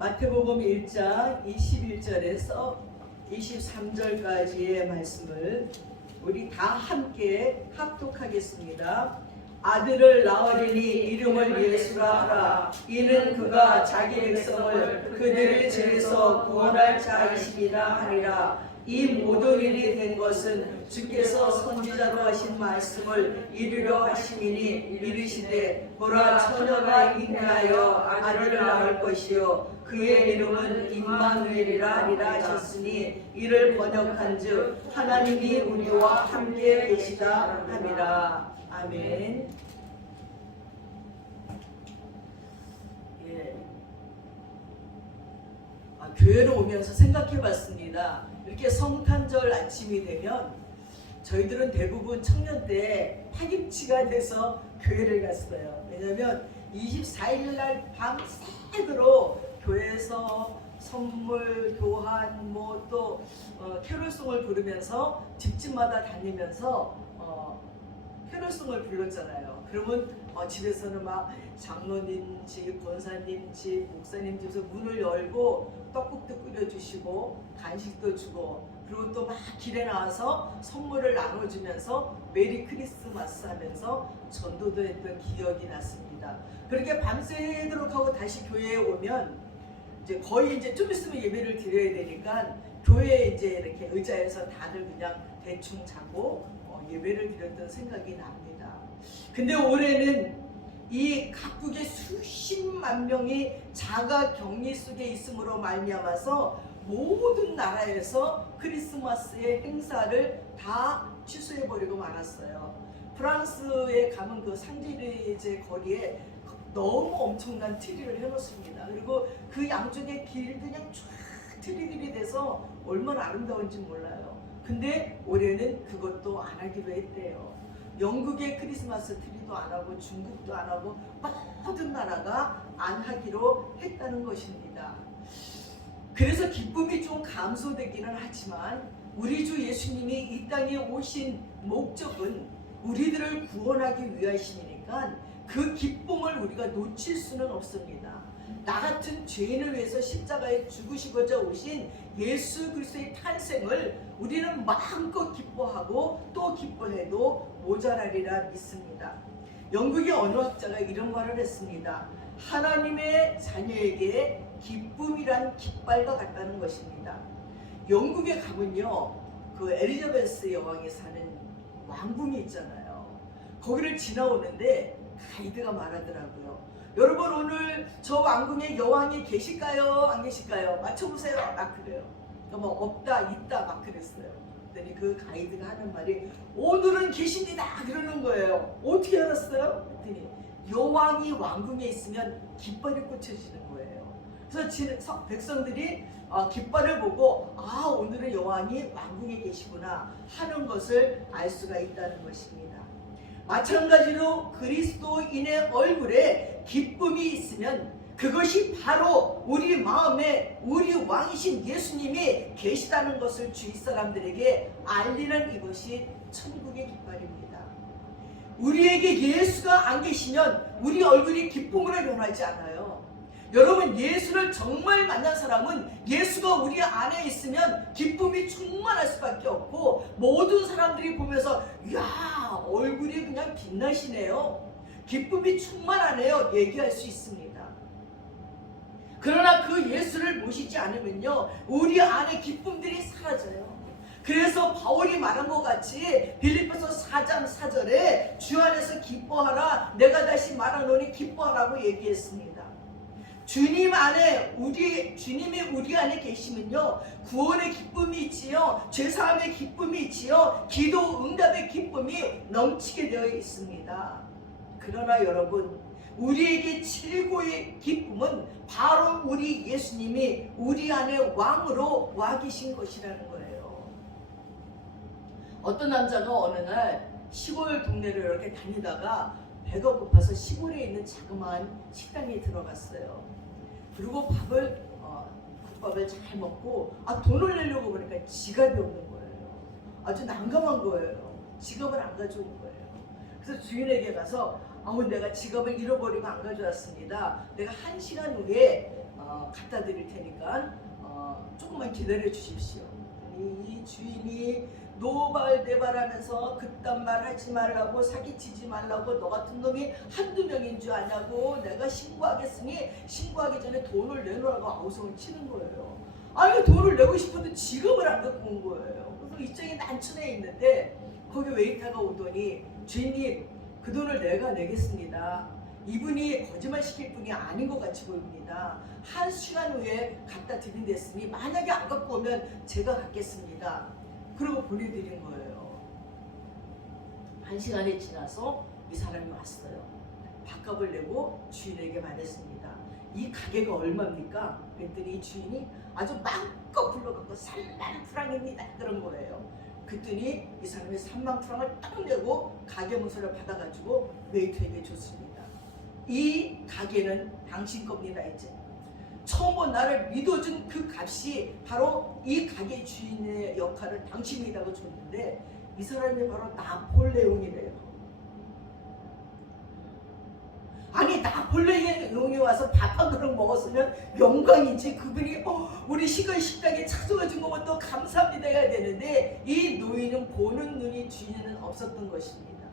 마태복음 1장 21절에서 23절까지의 말씀을 우리 다 함께 합독하겠습니다. 아들을 낳으리니 이름을 예수라 하라. 이는 그가 자기 백성을 그들의 죄에서 구원할 자이심이라 하리라. 이 모든 일이 된 것은 주께서 선지자로 하신 말씀을 이루려 하심이니 이르시되 보라 처녀가 잉태하여 아들을 낳을 것이요 그의 이름은 임마누엘이라 하리라 하셨으니 이를 번역한즉 하나님이 우리와 함께 계시다 함이라. 아멘. 교회로 오면서 생각해봤습니다. 이렇게 성탄절 아침이 되면 저희들은 대부분 청년 때 파김치가 돼서 교회를 갔어요. 왜냐하면 24일 날 밤새도록 교회에서 선물 교환 또 캐롤송을 부르면서 집집마다 다니면서 캐롤송을 불렀잖아요. 그러면 집에서는 막 장로님 집, 권사님 집, 목사님 집에서 문을 열고 떡국도 끓여주시고 간식도 주고 그리고 또 막 길에 나와서 선물을 나눠주면서 메리 크리스마스 하면서 전도도 했던 기억이 났습니다. 그렇게 밤새도록 하고 다시 교회에 오면 이제 거의 이제 좀 있으면 예배를 드려야 되니까 교회에 이제 이렇게 의자에서 다들 그냥 대충 자고 예배를 드렸던 생각이 납니다. 근데 올해는 이 각국의 수십만 명이 자가 격리 속에 있음으로 말미암아서 모든 나라에서 크리스마스의 행사를 다 취소해버리고 말았어요. 프랑스에 가면 그 상제리제 거리에 너무 엄청난 트리를 해놓습니다. 그리고 그 양쪽에 길도 그냥 쫙 트리들이 돼서 얼마나 아름다운지 몰라요. 근데 올해는 그것도 안 하기로 했대요. 영국의 크리스마스 트리도 안 하고 중국도 안 하고 모든 나라가 안 하기로 했다는 것입니다. 그래서 기쁨이 좀 감소되기는 하지만 우리 주 예수님이 이 땅에 오신 목적은 우리들을 구원하기 위하심이니까 그 기쁨을 우리가 놓칠 수는 없습니다. 나 같은 죄인을 위해서 십자가에 죽으시고자 오신 예수 그리스도의 탄생을 우리는 마음껏 기뻐하고 또 기뻐해도 모자라리라 믿습니다. 영국의 언어학자가 이런 말을 했습니다. 하나님의 자녀에게 기쁨이란 깃발과 같다는 것입니다. 영국에 가면요, 그 엘리자베스 여왕이 사는 왕궁이 있잖아요. 거기를 지나오는데 가이드가 말하더라고요. 여러분 오늘 저 왕궁에 여왕이 계실까요? 안 계실까요? 맞춰보세요. 막 그래요. 뭐 없다 있다 막 그랬어요. 그랬더니 그 가이드가 하는 말이 오늘은 계십니다 그러는 거예요. 어떻게 알았어요? 그랬더니 여왕이 왕궁에 있으면 깃발이 꽂혀지는 거예요. 그래서 백성들이 깃발을 보고 아 오늘은 여왕이 왕궁에 계시구나 하는 것을 알 수가 있다는 것입니다. 마찬가지로 그리스도인의 얼굴에 기쁨이 있으면 그것이 바로 우리 마음에 우리 왕이신 예수님이 계시다는 것을 주위 사람들에게 알리는 이것이 천국의 깃발입니다. 우리에게 예수가 안 계시면 우리 얼굴이 기쁨으로 변하지 않아요. 여러분 예수를 정말 만난 사람은 예수가 우리 안에 있으면 기쁨이 충만할 수밖에 없고 모든 사람들이 보면서 이야 얼굴이 그냥 빛나시네요. 기쁨이 충만하네요. 얘기할 수 있습니다. 그러나 그 예수를 모시지 않으면요 우리 안에 기쁨들이 사라져요. 그래서 바울이 말한 것 같이 빌립보서 4장 4절에 주 안에서 기뻐하라 내가 다시 말하노니 기뻐하라고 얘기했습니다. 주님 안에 주님이 우리 안에 계시면요 구원의 기쁨이 있지요, 죄사함의 기쁨이 있지요, 기도 응답의 기쁨이 넘치게 되어 있습니다. 그러나 여러분 우리에게 최고의 기쁨은 바로 우리 예수님이 우리 안에 왕으로 와 계신 것이라는 거예요. 어떤 남자가 어느 날 시골 동네를 이렇게 다니다가 배가 고파서 시골에 있는 자그마한 식당에 들어갔어요. 그리고 국밥을 잘 먹고 돈을 내려고 보니까 지갑이 없는 거예요. 아주 난감한 거예요. 지갑을 안 가져온 거예요. 그래서 주인에게 가서 내가 지갑을 잃어버리고 안 가져왔습니다. 내가 1시간 후에 갖다 드릴 테니까 조금만 기다려 주십시오. 이 주인이 노발대발하면서 그딴 말 하지 말라고, 사기치지 말라고, 너 같은 놈이 한두 명인 줄 아냐고, 내가 신고하겠으니 신고하기 전에 돈을 내놓으라고 아우성을 치는 거예요. 아니 돈을 내고 싶어도 지급을 안 갖고 온 거예요. 그래서 이쪽에 난처해 있는데 거기 웨이터가 오더니, 주인님 그 돈을 내가 내겠습니다. 이분이 거짓말 시킬 분이 아닌 것 같이 보입니다. 1시간 후에 갖다 드린댔으니 만약에 안 갖고 오면 제가 갖겠습니다. 그러고 보내드린 거예요. 1시간이 지나서 이 사람이 왔어요. 밥값을 내고 주인에게 말했습니다. 이 가게가 얼마입니까? 그랬더니 이 주인이 아주 마음껏 불러갖고 3만 프랑입니다. 그런 거예요. 그랬더니 이 사람이 3만 프랑을 딱 내고 가게 문서를 받아가지고 웨이터에게 줬습니다. 이 가게는 당신 겁니다. 이제 처음으로 나를 믿어준 그 값이 바로 이 가게 주인의 역할을 당신이라고 줬는데, 이 사람이 바로 나폴레옹이래요. 아니 나폴레옹이 와서 밥 한 그릇 먹었으면 영광이지, 그분이 우리 시골 식당에 찾아와 준 거면 또 감사합니다 해야 되는데, 이 노인은 보는 눈이 주인은 없었던 것입니다.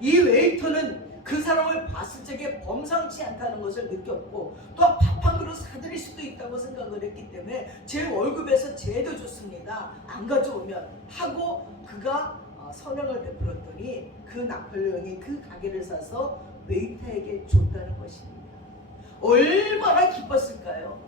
이 웨이터는 그 사람을 봤을 적에 범상치 않다는 것을 느꼈고, 또 밥 한 그릇 사드릴 수도 있다고 생각을 했기 때문에 제 월급에서 제도 줬습니다. 안 가져오면 하고 그가 선행을 베풀었더니 그 나폴레옹이 그 가게를 사서 웨이터에게 줬다는 것입니다. 얼마나 기뻤을까요?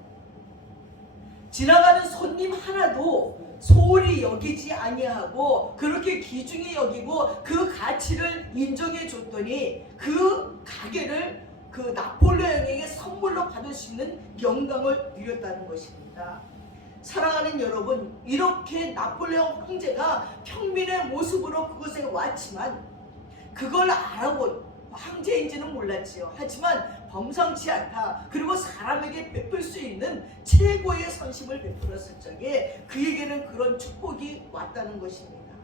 지나가는 손님 하나도 소홀히 여기지 아니하고 그렇게 귀중히 여기고 그 가치를 인정해 줬더니 그 가게를 그 나폴레옹에게 선물로 받을 수 있는 영광을 누렸다는 것입니다. 사랑하는 여러분, 이렇게 나폴레옹 황제가 평민의 모습으로 그곳에 왔지만 그걸 알아본 황제인지는 몰랐지요. 하지만 범상치 않다, 그리고 사람에게 베풀 수 있는 최고의 선심을 베풀었을 적에 그에게는 그런 축복이 왔다는 것입니다.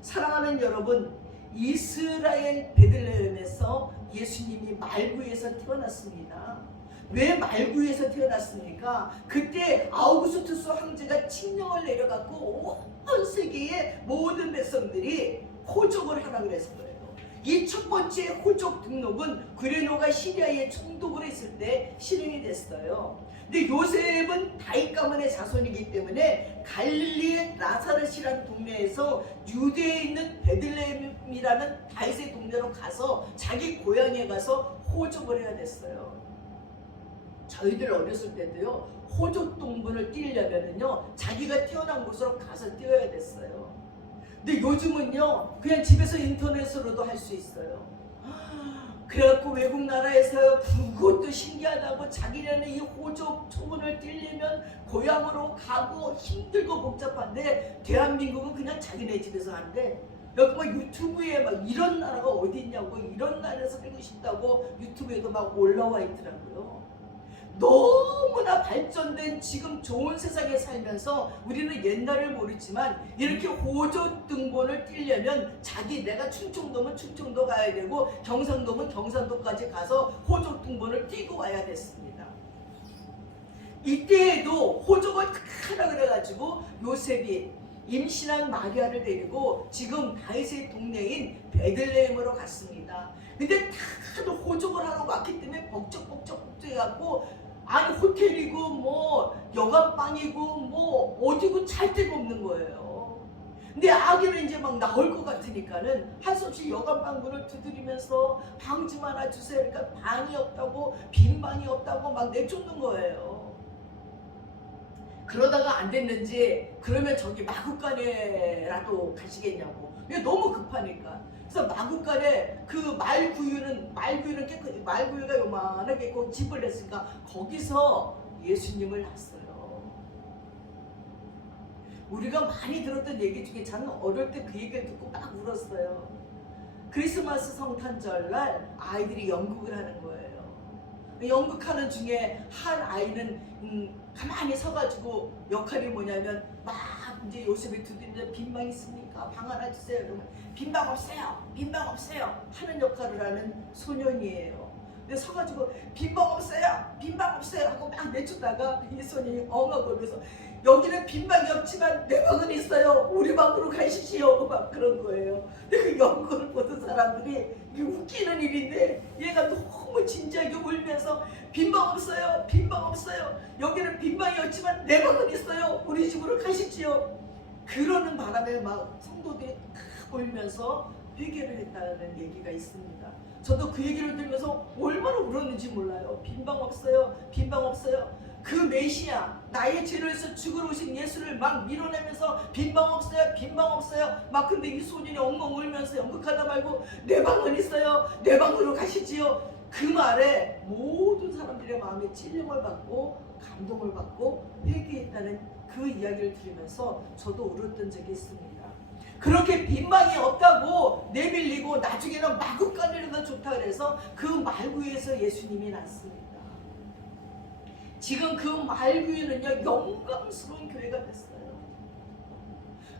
사랑하는 여러분, 이스라엘 베들레헴에서 예수님이 말구에서 태어났습니다. 왜 말구에서 태어났습니까? 그때 아우구스투스 황제가 칙령을 내려갖고 온 세계의 모든 백성들이 호적을 하라 그랬어요. 이 첫 번째 호적 등록은 구레노가 시리아에 총독으로 있을 때 실행이 됐어요. 근데 요셉은 다윗 가문의 자손이기 때문에 갈릴리의 나사렛이라는 동네에서 유대에 있는 베들레헴이라는 다윗의 동네로 가서 자기 고향에 가서 호적을 해야 됐어요. 저희들 어렸을 때도요, 호적 동분을 띄려면은요 자기가 태어난 곳으로 가서 띄어야 됐어요. 근데 요즘은요 그냥 집에서 인터넷으로도 할 수 있어요. 그래갖고 외국 나라에서 그것도 신기하다고 자기네는 이 호적 초문을 띄려면 고향으로 가고 힘들고 복잡한데, 대한민국은 그냥 자기네 집에서 한대. 여기 막 유튜브에 막 이런 나라가 어디 있냐고, 이런 나라에서 살고 싶다고 유튜브에도 막 올라와 있더라고요. 너무나 발전된 지금 좋은 세상에 살면서 우리는 옛날을 모르지만 이렇게 호적 등본을 띄려면 내가 충청도면 충청도 가야 되고 경상도면 경상도까지 가서 호적 등본을 띄고 와야 됐습니다. 이때에도 호적을 하라 그래가지고 요셉이 임신한 마리아를 데리고 지금 다윗의 동네인 베들레헴으로 갔습니다. 근데 다들 호적을 하러 왔기 때문에 벅적해갖고, 아니 호텔이고 뭐 여관방이고 뭐 어디고 잘 데가 없는 거예요. 근데 아기는 이제 막 나올 것 같으니까는 할 수 없이 여관방 문을 두드리면서 방 좀 하나 주세요. 그러니까 방이 없다고, 빈 방이 없다고 막 내쫓는 거예요. 그러다가 안 됐는지 그러면 저기 마구간에라도 가시겠냐고. 이게 너무 급하니까. 그래서 마구간에 그 말구유는 깨끗이, 말구유가 요만하게 꼭 집을 냈으니까 거기서 예수님을 낳았어요. 우리가 많이 들었던 얘기 중에 저는 어릴 때 그 얘기를 듣고 막 울었어요. 크리스마스 성탄절날 아이들이 연극을 하는 거예요. 연극하는 중에 한 아이는 가만히 서가지고 역할이 뭐냐면 막 이제 요셉이 두드리면서 빈방 있습니까? 방 하나 주세요. 그러면 빈방 없어요. 빈방 없어요. 하는 역할을 하는 소년이에요. 근데 서가지고 빈방 없어요, 빈방 없어요 하고 막 내쫓다가 이 손이 엉엉거리면서 여기는 빈방이 없지만 내 방은 있어요, 우리 방으로 가시지요 막 그런 거예요. 근데 그 연극을 보던 사람들이 이게 웃기는 일인데 얘가 너무 진지하게 울면서 빈방 없어요, 빈방 없어요, 여기는 빈방이 없지만 내 방은 있어요, 우리 집으로 가시지요. 그러는 바람에 막 성도들이 다 울면서 회개를 했다는 얘기가 있습니다. 저도 그 얘기를 들으면서 얼마나 울었는지 몰라요. 빈방 없어요, 빈방 없어요. 그 메시아, 나의 죄를 위해서 죽으러 오신 예수를 막 밀어내면서 빈방 없어요, 빈방 없어요 막. 근데 이 소년이 엉엉 울면서 연극하다 말고 내 방은 있어요, 내 방으로 가시지요. 그 말에 모든 사람들의 마음에 찔림을 받고 감동을 받고 회개했다는 그 이야기를 들으면서 저도 울었던 적이 있습니다. 그렇게 빈방이 없다고 내빌리고 나중에는 마구간이라도 좋다 그래서 그 말구에서 예수님이 났습니다. 지금 그 말구에는요 영광스러운 교회가 됐어요.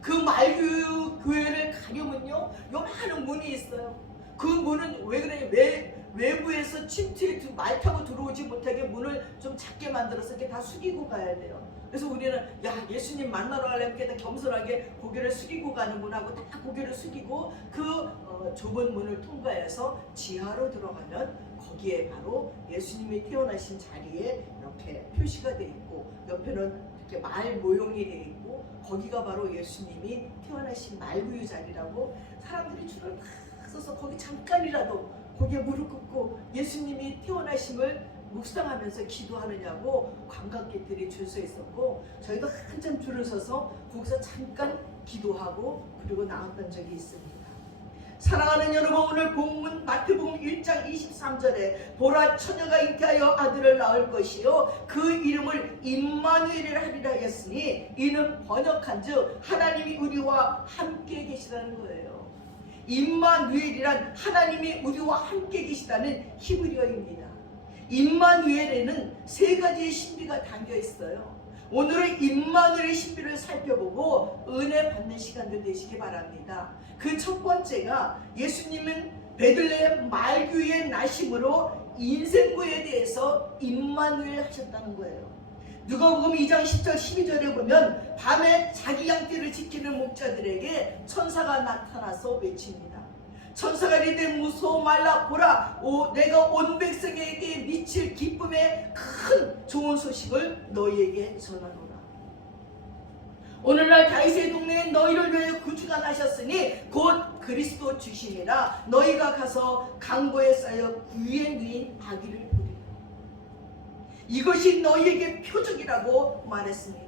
그 말구 교회를 가려면요 요만한 문이 있어요. 그 문은 왜 그러냐, 외부에서 침투에 말 타고 들어오지 못하게 문을 좀 작게 만들어서 이렇게 다 숙이고 가야 돼요. 그래서 우리는 야 예수님 만나러 가려면 이렇게 겸손하게 고개를 숙이고 가는구나 하고 다 고개를 숙이고 그 좁은 문을 통과해서 지하로 들어가면 거기에 바로 예수님이 태어나신 자리에 이렇게 표시가 되어 있고 옆에는 이렇게 말 모형이 되어 있고 거기가 바로 예수님이 태어나신 말구유 자리라고 사람들이 줄을 탁 서서 거기 잠깐이라도 거기에 무릎 꿇고 예수님이 태어나심을 묵상하면서 기도하느냐고 관광객들이 줄 서 있었고 저희도 한참 줄을 서서 거기서 잠깐 기도하고 그리고 나왔던 적이 있습니다. 사랑하는 여러분, 오늘 본문 마태복음 1장 23절에 보라 처녀가 잉태하여 아들을 낳을 것이요 그 이름을 임마누엘이라 하리라 했으니 이는 번역한즉 하나님이 우리와 함께 계시다는 거예요. 임마누엘이란 하나님이 우리와 함께 계시다는 히브리어입니다. 임마누엘에는 세 가지의 신비가 담겨 있어요. 오늘은 임마누엘의 신비를 살펴보고 은혜 받는 시간들 되시기 바랍니다. 그 첫 번째가 예수님은 베들레헴 말구유의 나심으로 인생고에 대해서 임마누엘 하셨다는 거예요. 누가복음 2장 10절 12절에 보면 밤에 자기 양떼를 지키는 목자들에게 천사가 나타나서 외칩니다. 천사가 이르되 무서워 말라, 보라 내가 온 백성에게 미칠 기쁨의 큰 좋은 소식을 너희에게 전하노라. 오늘날 다윗의 동네에 너희를 위하여 구주가 나셨으니 곧 그리스도 주시니라. 너희가 가서 강보에 쌓여 구유에 누인 아기를 보리라. 이것이 너희에게 표적이라고 말했습니다.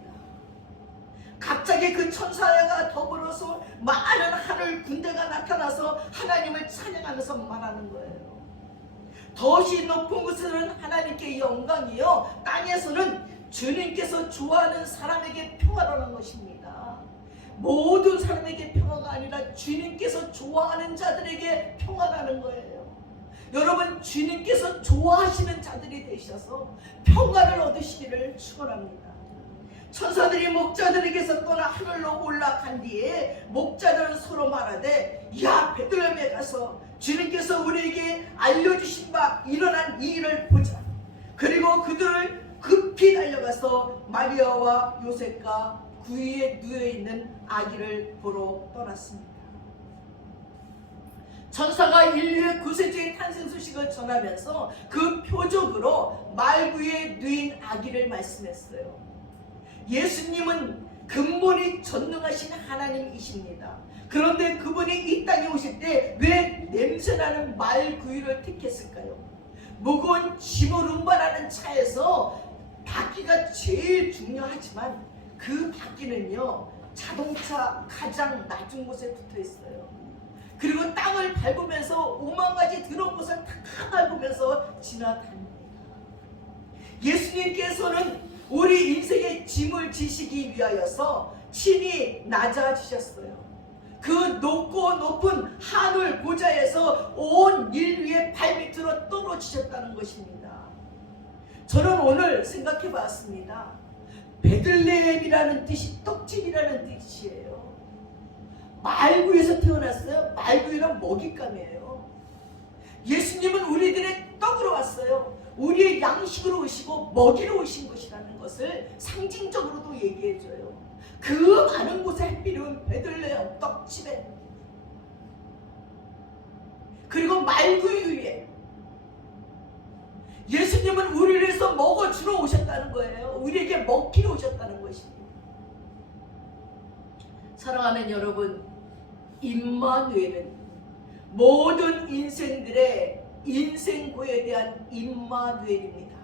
갑자기 그 천사가 더불어서 많은 하늘 군대가 나타나서 하나님을 찬양하면서 말하는 거예요. 덫이 높은 곳에서는 하나님께 영광이요 땅에서는 주님께서 좋아하는 사람에게 평화라는 것입니다. 모든 사람에게 평화가 아니라 주님께서 좋아하는 자들에게 평화라는 거예요. 여러분, 주님께서 좋아하시는 자들이 되셔서 평화를 얻으시기를 축원합니다. 천사들이 목자들에게서 떠나 하늘로 올라간 뒤에 목자들은 서로 말하되 야 베들레헴에 가서 주님께서 우리에게 알려주신 바 일어난 이 일을 보자. 그리고 그들을 급히 달려가서 마리아와 요셉과 구유에 누워있는 아기를 보러 떠났습니다. 천사가 인류의 구세주의 탄생 소식을 전하면서 그 표적으로 말구유에 누인 아기를 말씀했어요. 예수님은 근본이 전능하신 하나님이십니다. 그런데 그분이 이 땅에 오실 때 왜 냄새나는 말구유를 택했을까요? 무거운 짐을 운반하는 차에서 바퀴가 제일 중요하지만 그 바퀴는요 자동차 가장 낮은 곳에 붙어 있어요. 그리고 땅을 밟으면서 오만 가지 더러운 것을 다 밟으면서 지나다닙니다. 예수님께서는 우리 인생의 짐을 지시기 위하여서 친히 낮아지셨어요. 그 높고 높은 하늘 보좌에서 온 인류의 발밑으로 떨어지셨다는 것입니다. 저는 오늘 생각해 봤습니다. 베들레헴이라는 뜻이 떡집이라는 뜻이에요. 말구에서 태어났어요. 말구이란 먹잇감이에요. 예수님은 우리들의 떡으로 왔어요. 우리의 양식으로 오시고 먹이로 오신 것이라는 것을 상징적으로도 얘기해줘요. 그 많은 곳에 필요한 베들레헴 떡집에, 그리고 말구유 위에 예수님은 우리를 위해서 먹어주러 오셨다는 거예요. 우리에게 먹기로 오셨다는 것입니다. 사랑하는 여러분, 임마누엘은 모든 인생들의 인생고에 대한 임마누엘입니다.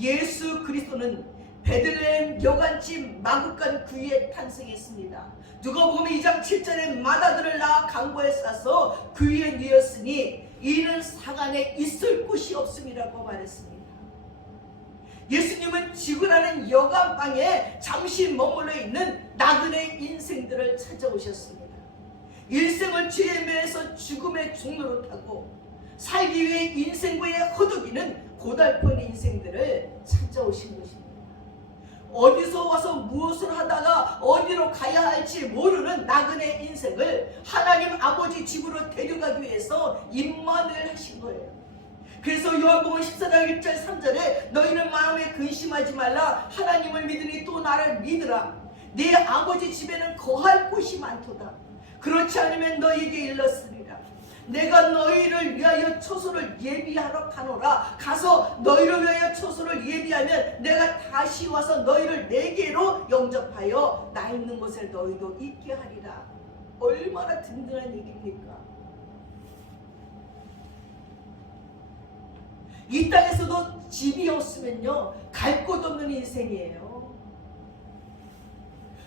예수 그리스도는 베들레헴 여관집 마구간 구유에 탄생했습니다. 누가복음 2장 7절에 마다들을 낳아 강보에 싸서 그 위에 누였으니 이는 사간에 있을 곳이 없음이라고 말했습니다. 예수님은 지구라는 여관방에 잠시 머물러 있는 나그네 인생들을 찾아오셨습니다. 일생을 죄에 매여서 죽음의 종로로 타고 살기 위해 인생고에 허덕이는 고달픈 인생들을 찾아오신 것입니다. 어디서 와서 무엇을 하다가 어디로 가야 할지 모르는 나그네 인생을 하나님 아버지 집으로 데려가기 위해서 임마누엘 하신 거예요. 그래서 요한복음 14장 1절 3절에 너희는 마음에 근심하지 말라. 하나님을 믿으니 또 나를 믿으라. 네 아버지 집에는 거할 곳이 많도다. 그렇지 않으면 너희에게 일렀으리라. 내가 너희를 위하여 처소를 예비하러 가노라. 가서 너희를 위하여 처소를 예비하면 내가 다시 와서 너희를 내게로 영접하여 나 있는 곳에 너희도 있게 하리라. 얼마나 든든한 얘기입니까? 이 땅에서도 집이 없으면요 갈 곳 없는 인생이에요.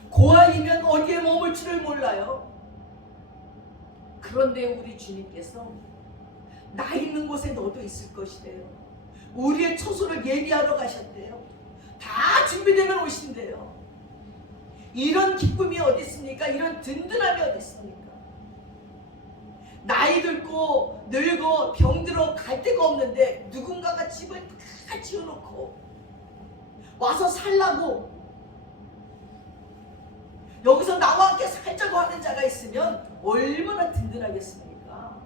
고아이면 어디에 머물 줄을 몰라요. 그런데 우리 주님께서 나 있는 곳에 너도 있을 것이래요. 우리의 처소를 예비하러 가셨대요. 다 준비되면 오신대요. 이런 기쁨이 어디 있습니까? 이런 든든함이 어디 있습니까? 나이 들고 늙어 병들어 갈 데가 없는데 누군가가 집을 다 지어놓고 와서 살라고 여기서 나와 함께 살자고 하는 자가 있으면 얼마나 든든하겠습니까?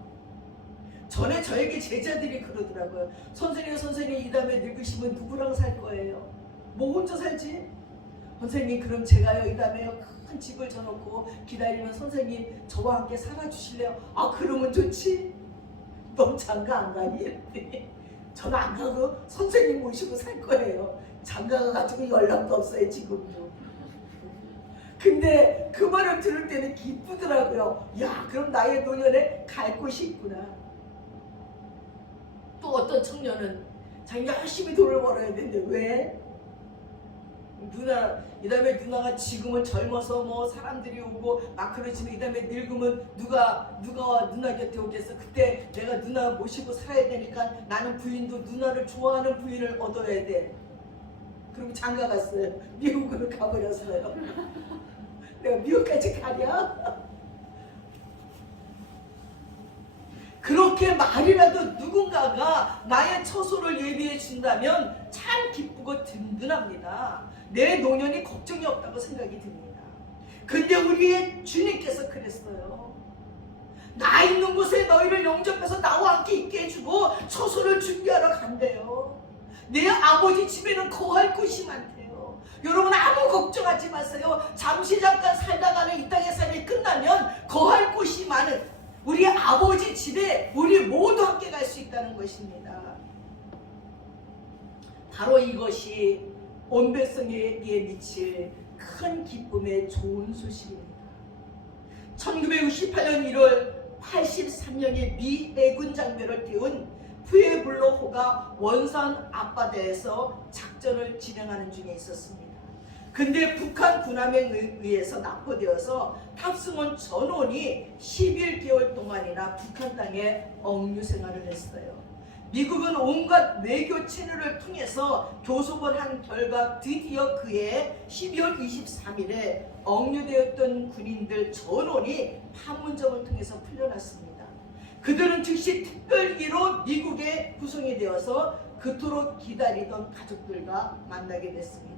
전에 저에게 제자들이 그러더라고요. 선생님 이 다음에 늙으시면 누구랑 살 거예요? 뭐 혼자 살지? 선생님 그럼 제가요 이 다음에요 큰 집을 져놓고 기다리면 선생님 저와 함께 살아주실래요? 아 그러면 좋지. 넌 장가 안 가니? 이랬더니 저는 안 가고 선생님 모시고 살 거예요. 장가 가가지고 연락도 없어요 지금도. 근데 그 말을 들을 때는 기쁘더라고요. 야 그럼 나의 노년에 갈 곳이 있구나. 또 어떤 청년은 자기 열심히 돈을 벌어야 되는데 왜? 누나 이 다음에 누나가 지금은 젊어서 뭐 사람들이 오고 막 그러지만 이 다음에 늙으면 누가 누나 곁에 오겠어. 그때 내가 누나 모시고 살아야 되니까 나는 부인도 누나를 좋아하는 부인을 얻어야 돼. 그리고 장가 갔어요. 미국으로 가버렸어요. 내가 미국까지 가냐? 그렇게 말이라도 누군가가 나의 처소를 예비해 준다면 참 기쁘고 든든합니다. 내 노년이 걱정이 없다고 생각이 듭니다. 근데 우리의 주님께서 그랬어요. 나 있는 곳에 너희를 영접해서 나와 함께 있게 해주고 처소를 준비하러 간대요. 내 아버지 집에는 거할 곳이 많대요. 여러분 아무 걱정하지 마세요. 잠시 잠깐 살다가는 이 땅의 삶이 끝나면 거할 곳이 많은 우리 아버지 집에 우리 모두 함께 갈 수 있다는 것입니다. 바로 이것이 온 백성에게 미칠 큰 기쁨의 좋은 소식입니다. 1968년 1월 83명의 미 해군 장교를 태운 푸에블로호가 원산 앞바다에서 작전을 진행하는 중에 있었습니다. 근데 북한 군함에 의해서 납포되어서 탑승원 전원이 11개월 동안이나 북한 땅에 억류 생활을 했어요. 미국은 온갖 외교 채널을 통해서 교섭을 한 결과 드디어 그해 12월 23일에 억류되었던 군인들 전원이 판문점을 통해서 풀려났습니다. 그들은 즉시 특별기로 미국에 구송이 되어서 그토록 기다리던 가족들과 만나게 됐습니다.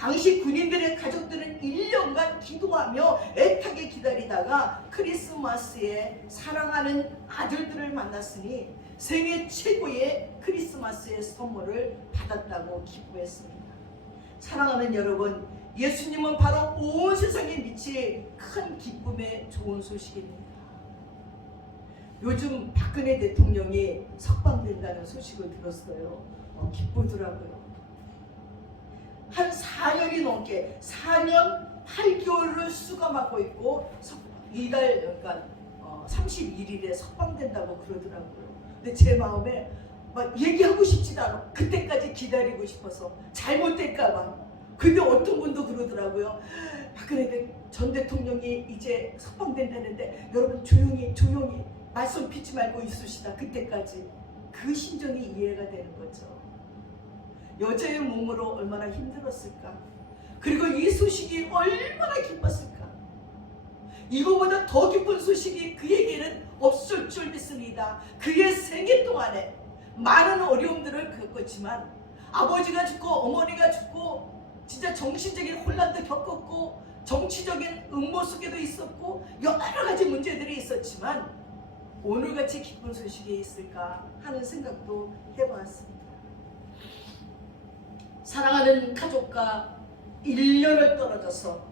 당시 군인들의 가족들은 1년간 기도하며 애타게 기다리다가 크리스마스에 사랑하는 아들들을 만났으니 생애 최고의 크리스마스의 선물을 받았다고 기뻐했습니다. 사랑하는 여러분, 예수님은 바로 온 세상에 미칠 큰 기쁨의 좋은 소식입니다. 요즘 박근혜 대통령이 석방된다는 소식을 들었어요. 기쁘더라고요. 한 4년이 넘게 4년 8개월을 수감하고 있고 이달 그러니까 31일에 석방된다고 그러더라고요. 근데 제 마음에 막 얘기하고 싶지도 않아. 그때까지 기다리고 싶어서 잘못될까봐. 근데 어떤 분도 그러더라고요. 박근혜 전 대통령이 이제 석방된다는데 여러분 조용히 말씀 피지 말고 있으시다. 그때까지. 그 심정이 이해가 되는 거죠. 여자의 몸으로 얼마나 힘들었을까. 그리고 이 소식이 얼마나 기뻤을까. 이거보다 더 기쁜 소식이 그에게는 없을 줄 믿습니다. 그의 생애 동안에 많은 어려움들을 겪었지만 아버지가 죽고 어머니가 죽고 진짜 정신적인 혼란도 겪었고 정치적인 음모 속에도 있었고 여러 가지 문제들이 있었지만 오늘같이 기쁜 소식이 있을까 하는 생각도 해보았습니다. 사랑하는 가족과 1년을 떨어져서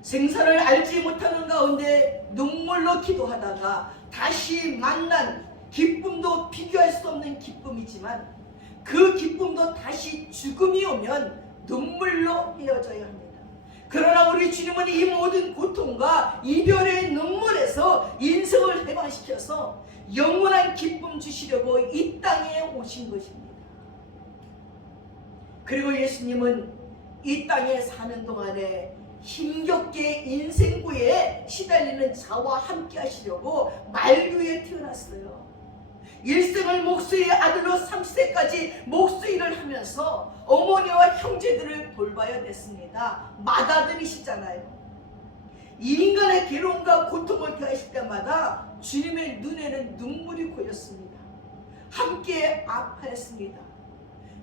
생사를 알지 못하는 가운데 눈물로 기도하다가 다시 만난 기쁨도 비교할 수 없는 기쁨이지만 그 기쁨도 다시 죽음이 오면 눈물로 헤어져야 합니다. 그러나 우리 주님은 이 모든 고통과 이별의 눈물에서 인생을 해방시켜서 영원한 기쁨 주시려고 이 땅에 오신 것입니다. 그리고 예수님은 이 땅에 사는 동안에 힘겹게 인생구에 시달리는 자와 함께 하시려고 말교에 태어났어요. 일생을 목수의 아들로 30세까지 목수일을 하면서 어머니와 형제들을 돌봐야 됐습니다. 맏아들이시잖아요. 이 인간의 괴로움과 고통을 대하실 때마다 주님의 눈에는 눈물이 고였습니다. 함께 아파했습니다.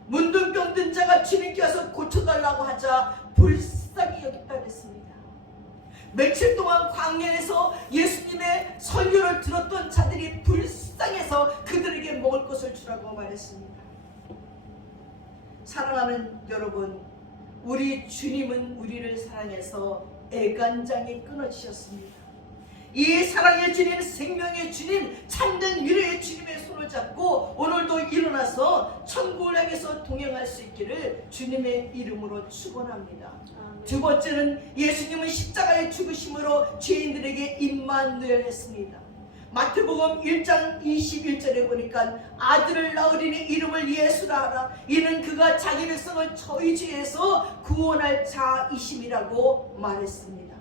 문둥병든 자가 주님께 와서 고쳐달라고 하자 불쌍히 여겼다 그랬습니다. 며칠 동안 광야에서 예수님의 설교를 들었던 자들이 불쌍해서 그들에게 먹을 것을 주라고 말했습니다. 사랑하는 여러분, 우리 주님은 우리를 사랑해서 애간장이 끊어지셨습니다. 이 사랑의 주님, 생명의 주님, 참된 위로의 주님의 손을 잡고 오늘도 일어나서 천국을 향해서 동행할 수 있기를 주님의 이름으로 축원합니다. 두 번째는 예수님은 십자가의 죽으심으로 죄인들에게 임마누엘 했습니다. 마태복음 1장 21절에 보니까 아들을 낳으리니 이름을 예수라 하라. 이는 그가 자기 백성을 저희 죄에서 구원할 자이심이라고 말했습니다.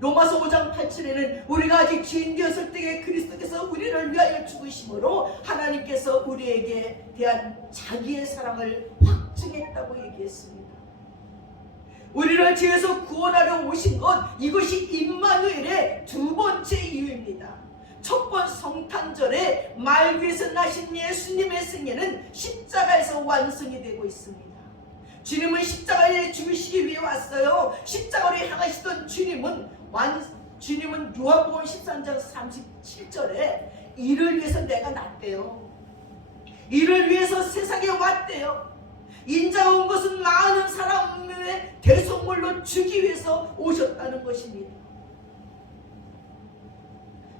로마서 5장 8절에는 우리가 아직 죄인 되었을 때에 그리스도께서 우리를 위하여 죽으심으로 하나님께서 우리에게 대한 자기의 사랑을 확증했다고 얘기했습니다. 우리를 죄에서 구원하려 오신 것, 이것이 임마누엘의 두 번째 이유입니다. 첫 번 성탄절에 말귀에서 나신 예수님의 생애는 십자가에서 완성이 되고 있습니다. 주님은 십자가에 죽으시기 위해 왔어요. 십자가로 향하시던 주님은 요한복음 13장 37절에 이를 위해서 내가 났대요. 이를 위해서 세상에 왔대요. 인자가 온 것은 많은 사람의 대속물로 주기 위해서 오셨다는 것입니다.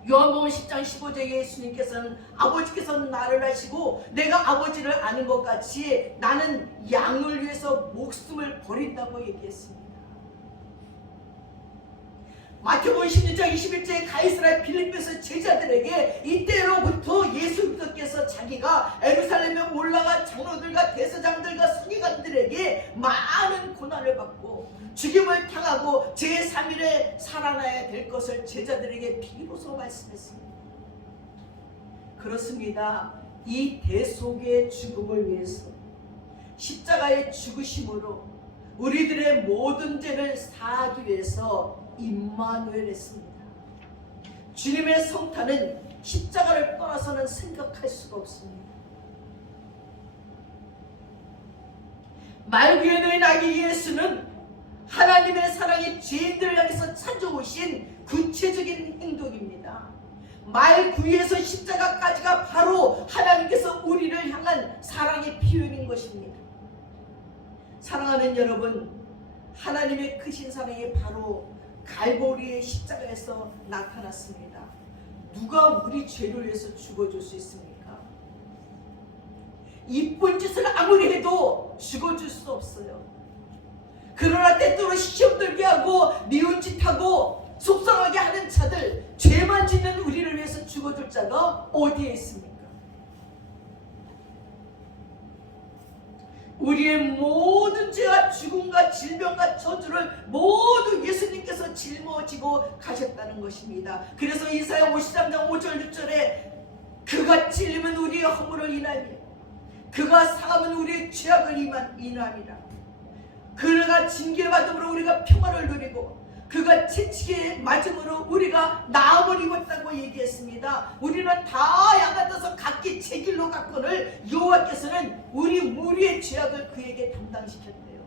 요한복음 10장 15절에 예수님께서는 아버지께서는 나를 아시고 내가 아버지를 아는 것 같이 나는 양을 위해서 목숨을 버린다고 얘기했습니다. 마태복음 16장 21절에 가이사랴 빌립보에서 제자들에게 이때로부터 예수 그리스도께서 자기가 예루살렘에 올라가 장로들과 대제사장들과 서기관들에게 많은 고난을 받고 죽임을 당하고 제3일에 살아나야 될 것을 제자들에게 비로소 말씀했습니다. 그렇습니다. 이 대속의 죽음을 위해서 십자가의 죽으심으로 우리들의 모든 죄를 사하기 위해서 임마누엘 했습니다. 주님의 성탄은 십자가를 떠나서는 생각할 수가 없습니다. 말귀에 놓인 아기 예수는 하나님의 사랑이 죄인들을 향해서 찾아오신 구체적인 행동입니다. 말구이에서 십자가까지가 바로 하나님께서 우리를 향한 사랑의 표현인 것입니다. 사랑하는 여러분, 하나님의 크신 사랑이 바로 갈보리의 십자가에서 나타났습니다. 누가 우리 죄를 위해서 죽어줄 수 있습니까? 이쁜 짓을 아무리 해도 죽어줄 수 없어요. 그러나 때때로 시험 들게 하고 미운 짓 하고 속상하게 하는 자들, 죄만 짓는 우리를 위해서 죽어줄 자가 어디에 있습니까? 우리의 모든 죄와 죽음과 질병과 저주를 모두 예수님께서 짊어지고 가셨다는 것입니다. 그래서 이사야 53장 5절 6절에 그가 찔리면 우리의 허물을 인하며 그가 상하면 우리의 죄악을 인함이라. 그가 징계받음으로 우리가 평화를 누리고 그가 채찍에 맞음으로 우리가 나음을 입었다고 얘기했습니다. 우리는 다 양같아서 각기 제 길로 갔거늘 여호와께서는 우리 무리의 죄악을 그에게 담당시켰대요.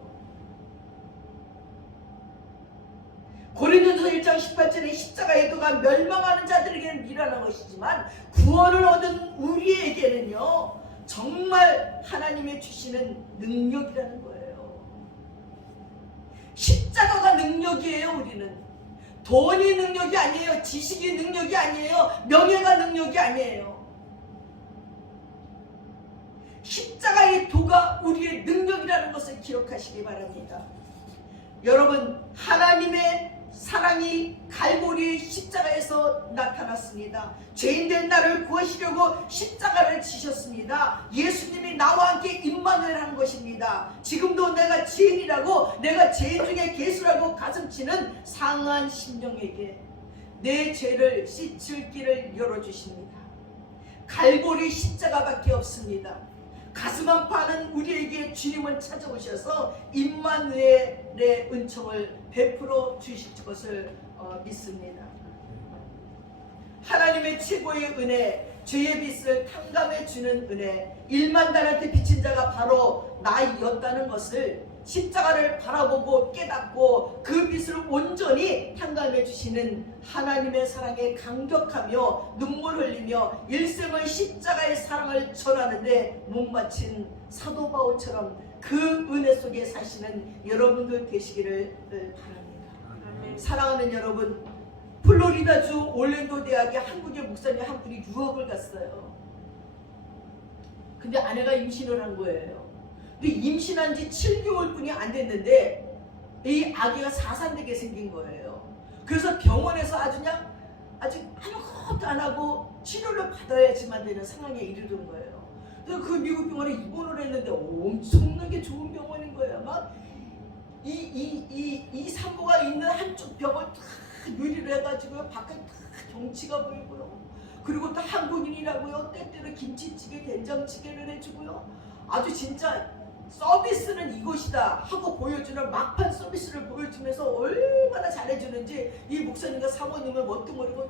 고린도전서 1장 18절에 십자가의 도가 멸망하는 자들에게는 미련한 것이지만 구원을 얻은 우리에게는요 정말 하나님의 주시는 능력이라는 거예요. 십자가가 능력이에요. 우리는 돈이 능력이 아니에요. 지식이 능력이 아니에요. 명예가 능력이 아니에요. 십자가의 도가 우리의 능력이라는 것을 기억하시기 바랍니다. 여러분, 하나님의 사랑이 갈보리 십자가에서 나타났습니다. 죄인된 나를 구하시려고 십자가를 지셨습니다. 예수님이 나와 함께 임마누엘 한 것입니다. 지금도 내가 죄인이라고, 내가 죄인 중에 괴수라고 가슴치는 상한 심령에게 내 죄를 씻을 길을 열어주십니다. 갈보리 십자가밖에 없습니다. 가슴 아파하는 우리에게 주님은 찾아오셔서 임마누엘의 은총을 베풀어 주실 것을 믿습니다. 하나님의 최고의 은혜, 죄의 빚을 탕감해 주는 은혜, 1만 달한테 빚진 자가 바로 나였다는 것을 십자가를 바라보고 깨닫고 그 빚을 온전히 탕감해 주시는 하나님의 사랑에 감격하며 눈물 흘리며 일생을 십자가의 사랑을 전하는데 목마친 사도 바울처럼 그 은혜 속에 사시는 여러분들 되시기를 바랍니다. 사랑하는 여러분, 플로리다주 올랜도 대학에 한국의 목사님 한 분이 유학을 갔어요. 근데 아내가 임신을 한 거예요. 근데 임신한 지 7개월뿐이 안 됐는데 이 아기가 사산되게 생긴 거예요. 그래서 병원에서 아주 아무것도 안 하고 치료를 받아야지만 되는 상황에 이르는 거예요. 그래서 그 미국 병원에 입원을 했는데 엄청나게 좋은 병원인 거예요. 막 이 산모가 있는 한쪽 벽을 다 유리를 해가지고 바깥에 다 경치가 보이고요. 그리고 또 한국인이라고요. 때때로 김치찌개, 된장찌개를 해주고요. 아주 진짜 서비스는 이것이다 하고 보여주는 막판 서비스를 보여주면서 얼마나 잘해주는지 이 목사님과 사모님은 멋뚱거리고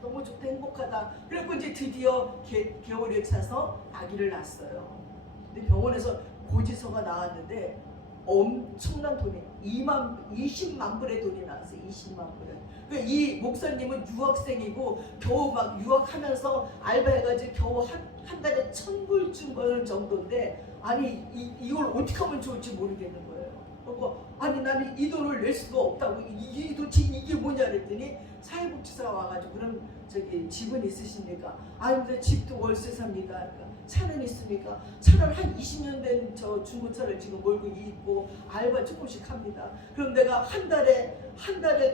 너무 좋다, 행복하다. 그래서 이제 드디어 개월에 차서 아기를 낳았어요. 근데 병원에서 고지서가 나왔는데 엄청난 돈이 20만 불의 돈이 나왔어요. 20만 불에. 그러니까 이 목사님은 유학생이고 겨우 막 유학하면서 알바해가지고 겨우 한 달에 1,000불쯤 버는 정도인데 아니 이걸 어떻게 하면 좋을지 모르겠는 거예요. 그러니까 아니 나는 이 돈을 낼 수가 없다고 이 도대체 이게 뭐냐 그랬더니 사회복지사가 와가지고 그럼 저기 집은 있으십니까? 아니 근데 집도 월세 삽니다. 그러니까 차는 있습니까? 차는 한 20년 된 저 중고차를 지금 몰고 있고 알바 조금씩 합니다. 그럼 내가 한 달에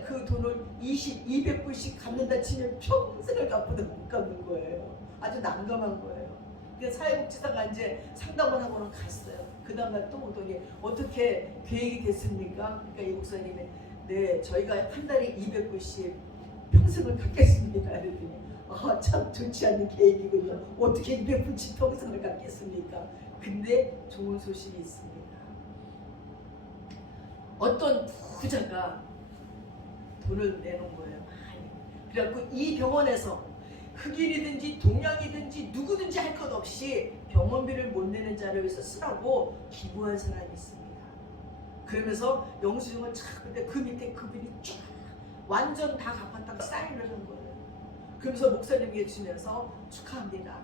그 돈을 200불씩 갚는다 치면 평생을 갚아도 못 갚는 거예요. 아주 난감한 거예요. 그래서 사회복지사가 이제 상담을 하고는 갔어요. 그 다음날 또 오더니 어떻게 계획이 됐습니까? 그러니까 이 목사님이 네 저희가 한 달에 200불씩 평생을 갚겠습니다. 그랬더니 참 좋지 않은 계획이군요. 어떻게 200불씩 평생을 갚겠습니까? 근데 좋은 소식이 있습니다. 어떤 부자가 돈을 내놓은 거예요. 많이. 그래갖고 이 병원에서 흑인이든지 동양이든지 누구든지 할 것 없이 병원비를 못 내는 자를 위해서 쓰라고 기부한 사람이 있습니다. 그러면서 영수증을 촥, 근데 그 밑에 그분이 쫙 완전 다 갚았다고 사인을 한 거예요. 그러면서 목사님에게 주면서 축하합니다.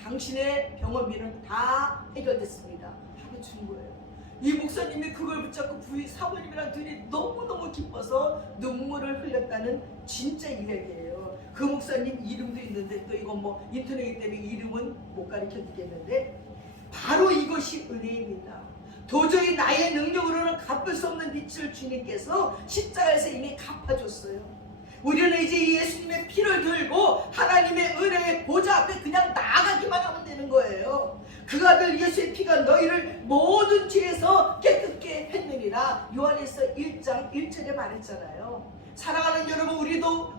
당신의 병원비는 다 해결됐습니다. 하고 준 거예요. 이 목사님이 그걸 붙잡고 사모님이랑 둘이 너무너무 기뻐서 눈물을 흘렸다는 진짜 이야기예요. 그 목사님 이름도 있는데 또 이건 뭐 인터넷이기 때문에 이름은 못 가르쳐 드리겠는데 바로 이것이 은혜입니다. 도저히 나의 능력으로는 갚을 수 없는 빚을 주님께서 십자가에서 이미 갚아줬어요. 우리는 이제 예수님의 피를 들고 하나님의 은혜의 보좌 앞에 그냥 나아가기만 하면 되는 거예요. 그 아들 예수의 피가 너희를 모든 죄에서 깨끗게 했느니라. 요한일서 1장 1절에 말했잖아요. 사랑하는 여러분, 우리도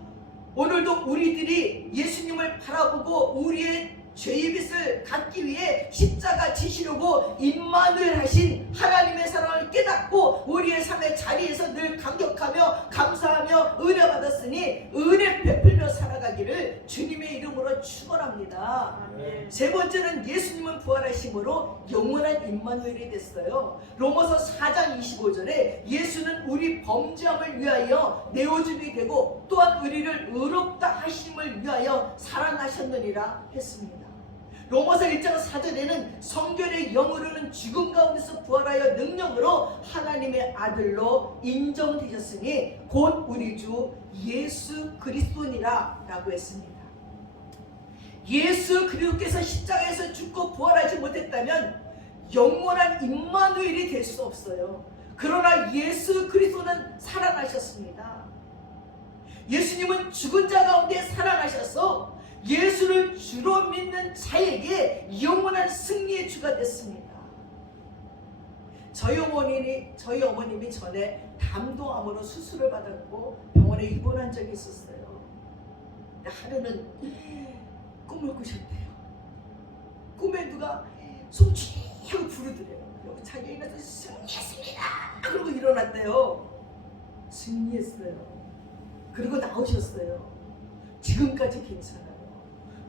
오늘도 우리들이 예수님을 바라보고 우리의 죄의 빚을 갚기 위해 십자가 지시려고 임마누엘 하신 하나님의 사랑을 깨닫고 우리의 삶의 자리에서 늘 감격하며 감사하며 은혜 받았으니 은혜 베풀며 살아가기를 주님의 이름으로 축원합니다. 세 번째는 예수님은 부활하심으로 영원한 임마누엘이 됐어요. 로마서 4장 25절에 예수는 우리 범죄함을 위하여 내어줌이 되고 또한 우리를 의롭다 하심을 위하여 살아나셨느니라 했습니다. 로마서 1장 4절에는 성결의 영으로는 죽음 가운데서 부활하여 능력으로 하나님의 아들로 인정되셨으니 곧 우리 주 예수 그리스도니라 라고 했습니다. 예수 그리스도께서 십자가에서 죽고 부활하지 못했다면 영원한 임마누엘이 될 수 없어요. 그러나 예수 그리스도는 살아나셨습니다. 예수님은 죽은 자 가운데 살아나셔서 예수를 주로 믿는 자에게 영원한 승리의 주가 됐습니다. 저희 어머님이 전에 담도암으로 수술을 받았고 병원에 입원한 적이 있었어요. 근데 하루는 꿈을 꾸셨대요. 꿈에 누가 숨쉬고 부르더래요. 자기가 일어나서 승리했습니다. 그러고 일어났대요. 승리했어요. 그리고 나오셨어요. 지금까지 괜찮아요.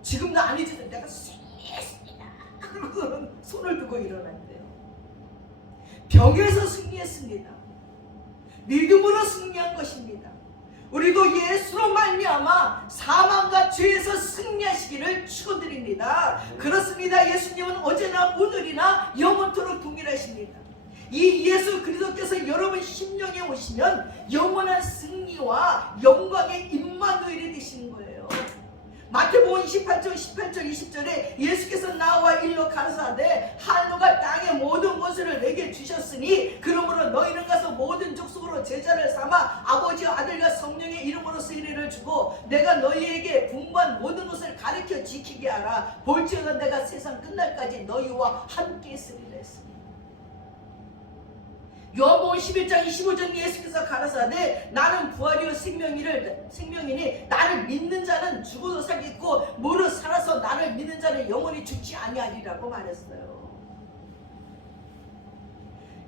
지금도 아니지, 내가 승리했습니다. 그러고는 손을 두고 일어났대요. 병에서 승리했습니다. 믿음으로 승리한 것입니다. 우리도 예수로 말미암아 사망과 죄에서 승리하시기를 축원드립니다. 그렇습니다. 예수님은 어제나 오늘이나 영원토록 동일하십니다. 이 예수 그리스도께서 여러분 심령에 오시면 영원한 승리와 영광의 임마누엘이 되시는 거예요. 마태복음 28장 18절 20절에 예수께서 나와 일러 가라사대 하늘과 땅의 모든 것을 내게 주셨으니 그러므로 너희는 가서 모든 족속으로 제자를 삼아 아버지와 아들과 성령의 이름으로 세례를 주고 내가 너희에게 분부한 모든 것을 가르쳐 지키게 하라. 볼지어다 내가 세상 끝날까지 너희와 함께 있으리라 했습니다. 요한복음 11장 25절 예수께서 가라사대 나는 부활이요 생명이니 나를 믿는 자는 죽어도 살겠고 무릇 살아서 나를 믿는 자는 영원히 죽지 아니하리라고 말했어요.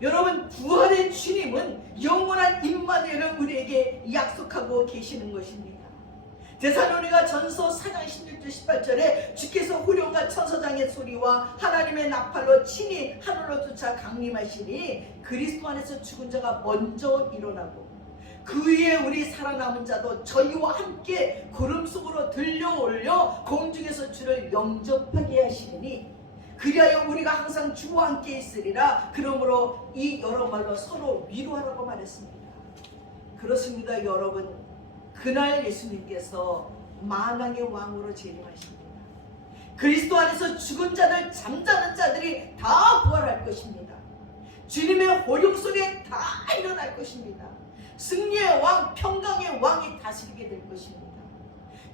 여러분, 부활의 주님은 영원한 임마누엘을 우리에게 약속하고 계시는 것입니다. 데살로니가 전서 4장 16절 18절에 주께서 후련과 천사장의 소리와 하나님의 나팔로 친히 하늘로 쫓아 강림하시니 그리스도 안에서 죽은 자가 먼저 일어나고 그 위에 우리 살아남은 자도 저희와 함께 구름 속으로 들려올려 공중에서 주를 영접하게 하시니 그리하여 우리가 항상 주와 함께 있으리라. 그러므로 이 여러 말로 서로 위로하라고 말했습니다. 그렇습니다. 여러분, 그날 예수님께서 만왕의 왕으로 재림하십니다. 그리스도 안에서 죽은 자들, 잠자는 자들이 다 부활할 것입니다. 주님의 호령 속에 다 일어날 것입니다. 승리의 왕, 평강의 왕이 다스리게 될 것입니다.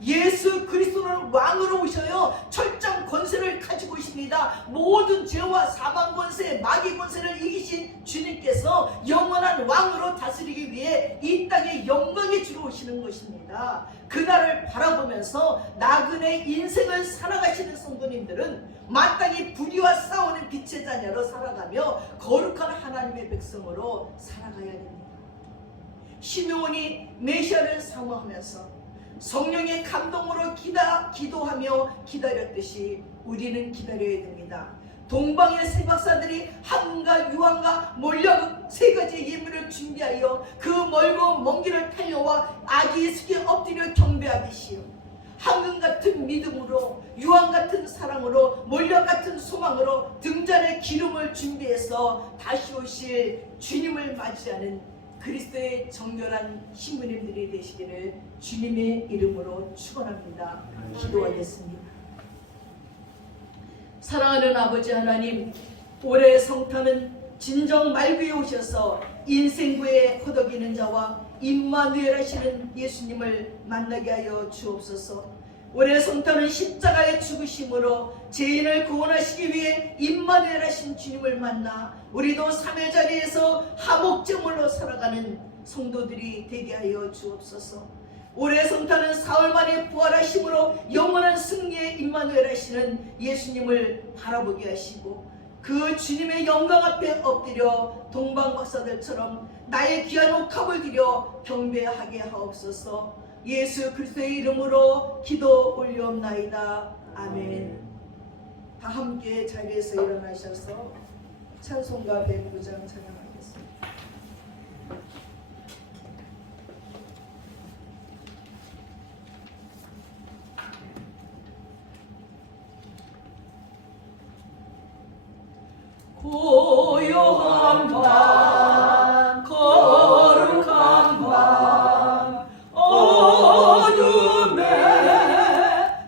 예수 그리스도는 왕으로 오셔요. 철장 권세를 가지고 있습니다. 모든 죄와 사망 권세, 마귀 권세를 이기신 주님께서 영원한 왕으로 다스리기 위해 이 땅에 영광의 주로 오시는 것입니다. 그날을 바라보면서 나그네 인생을 살아가시는 성도님들은 마땅히 불의와 싸우는 빛의 자녀로 살아가며 거룩한 하나님의 백성으로 살아가야 됩니다. 시므온이 메시아를 사모하면서 성령의 감동으로 기도하며 기다렸듯이 우리는 기다려야 됩니다. 동방의 세 박사들이 한과 유황과 몰약 세 가지 예물을 준비하여 그 멀고 먼 길을 달려와 아기 숙에 엎드려 경배하듯이요, 황금 같은 믿음으로, 유황 같은 사랑으로, 몰약 같은 소망으로 등잔에 기름을 준비해서 다시 오실 주님을 맞이하는 그리스도의 정결한 신부님들이 되시기를 주님의 이름으로 축원합니다. 기도하겠습니다. 사랑하는 아버지 하나님, 올해 성탄은 진정 말구에 오셔서 인생구에 허덕이는 자와 임마누엘 하시는 예수님을 만나게 하여 주옵소서. 올해 성탄은 십자가의 죽으심으로 죄인을 구원하시기 위해 임마누엘 하신 주님을 만나 우리도 3의 자리에서 하복제물로 살아가는 성도들이 되게 하여 주옵소서. 올해 성탄은 사흘 만에 부활하심으로 영원한 승리의 임마누엘 하시는 예수님을 바라보게 하시고 그 주님의 영광 앞에 엎드려 동방박사들처럼 나의 귀한 옥합을 드려 경배하게 하옵소서. 예수 그리스도의 이름으로 기도 올려옵나이다. 아멘. 다 함께 자리에서 일어나셔서 찬송가 109장 찬양하겠습니다. 고요한 밤, 거룩한 밤, 어둠에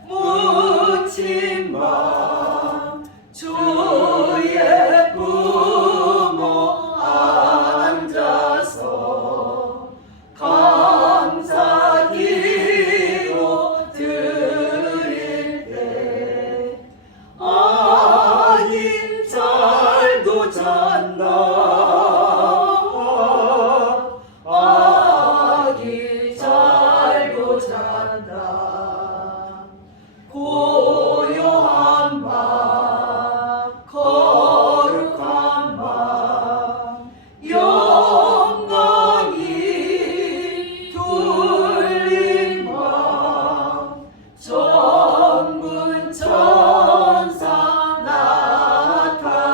묻힌 밤, 주의 부모 앉아서 감사 기도 드릴 때 아기 잘도 잔다, 아기 잘도 잔다. 고요한 밤, 거룩한 밤, 영광이 둘린 밤, 전군 천사 나타나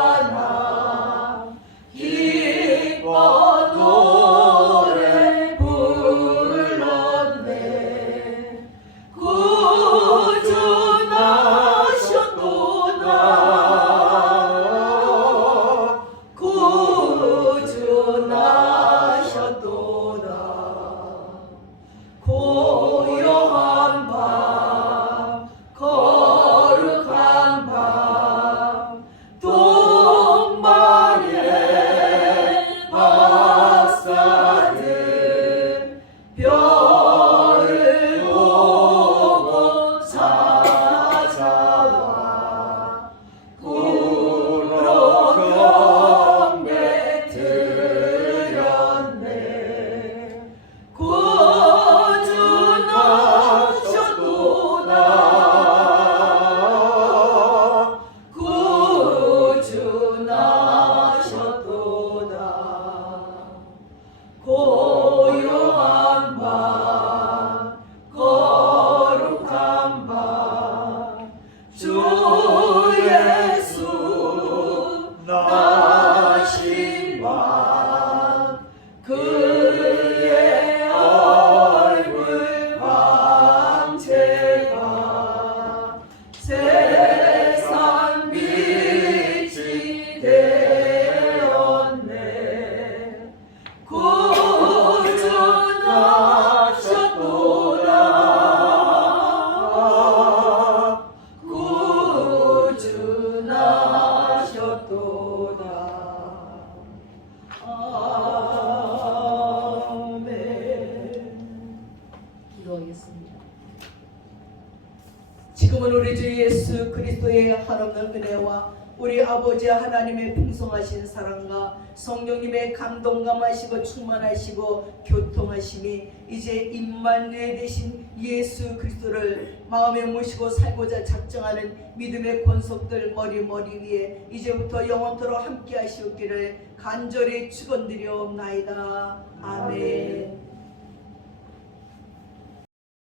기뻐 노래 불렀네. 구주 나셨도다, 구주 나셨도다. 고요한 밤, 거룩한 밤, 동방의 박사들 별을 보고 찾아와 굴로 경배 드렸네. 구주 나셨도다, 구주 나셨도다. 고요한 밤, 거룩한 밤, 주 예수 나신 밤, 그의 얼굴 광채가 세상 빛이 되었네. 구주 나셨도다, 구주 나셨도다. 아멘. 기도하겠습니다. 지금은 우리 주 예수 그리스도의 한없는 은혜와 우리 아버지 하나님의 풍성하신 사랑과 성령님의 감동감하시고 충만하시고 교통하심이 이제 임마누엘 되신 예수 그리스도를 마음에 모시고 살고자 작정하는 믿음의 권속들 머리 위에 이제부터 영원토록 함께 하시옵기를 간절히 축원드리옵나이다. 아멘.